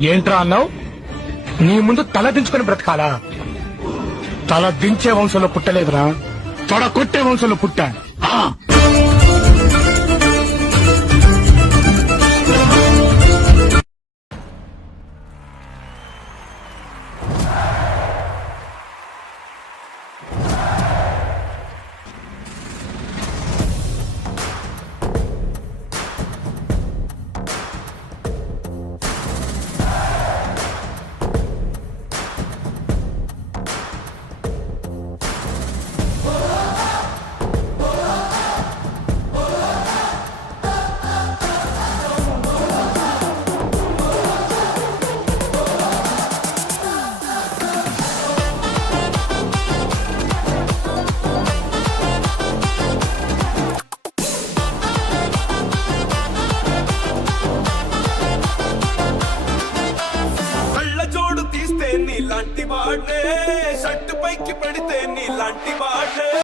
ఏంట్రా అన్నావు? నీ ముందు తల దించుకొని బ్రతకాలా? తల దించే వంశంలో పుట్టలేదురా, తొడ కొట్టే వంశంలో పుట్టా. నీలాంటి వాడే షట్టు పైకి పడితే నీలాంటి వాడే